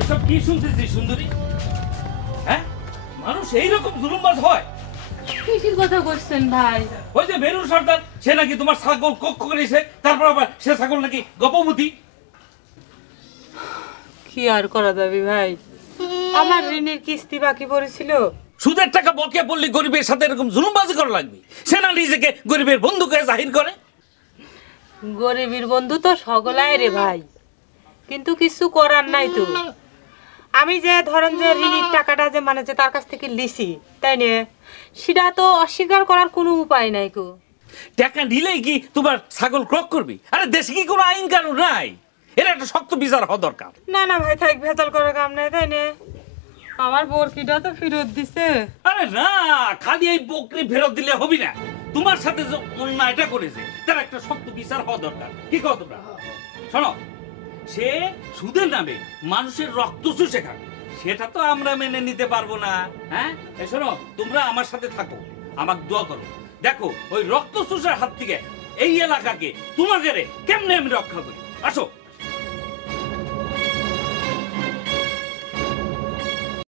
এসব কি শুনতেছি সুন্দরী? হ্যাঁ, মানুষ এইরকম জুলুমবাজ হয়? কিসের কথা করছেন ভাই? ওই যে মেরুন সর্দার, সে নাকি তোমার ছাগল কক্ষ করেছে, তারপর আবার সে ছাগল নাকি গর্ভবতী। কি আর করা যাবে ভাই, আমার ঋণের কিস্তি বাকি পড়েছিল। সুদের টাকা বকেয়া পড়লে গরিবের সাথে এরকম জুলুমবাজি করা লাগবে? সে না নিজেকে গরিবের বন্ধু করে জাহির করে? গরিবের বন্ধু তো সকলাই রে ভাই, কিন্তু কিছু করার নাই তো। আমি যে ধরেন যে ঋণের টাকাটা যে মানে যে তার কাছ থেকে লিছি, তাই না, সেটা তো অস্বীকার করার কোনো উপায় নাই কো। টাকা নিলেই কি তোমার ছাগল ক্রক করবি? আরে দেশে কি কোনো আইন কানুন নাই? এর একটা শক্ত বিচার হওয়া দরকার। না না ভাই, থাক, ভেজাল করার কাম নাই, তাই না। আমার বরকিটা তো ফেরত দিছে। আরে না, খালি এই বকরি ফেরত দিলে হবি না। তোমার সাথে যে অন্যায়টা করেছে তার একটা শক্ত বিচার হওয়া দরকার। কি কও তোমরা? শোনো, সে সুদের নামে মানুষের রক্ত চুষে খাবে, সেটা তো আমরা মেনে নিতে পারবো না। হ্যাঁ, এই শোনো, তোমরা আমার সাথে থাকো, আমাকে দোয়া করো। দেখো ওই রক্ত চুষার হাত থেকে এই এলাকাকে তোমাকে কেমনে আমি রক্ষা করি। আসো।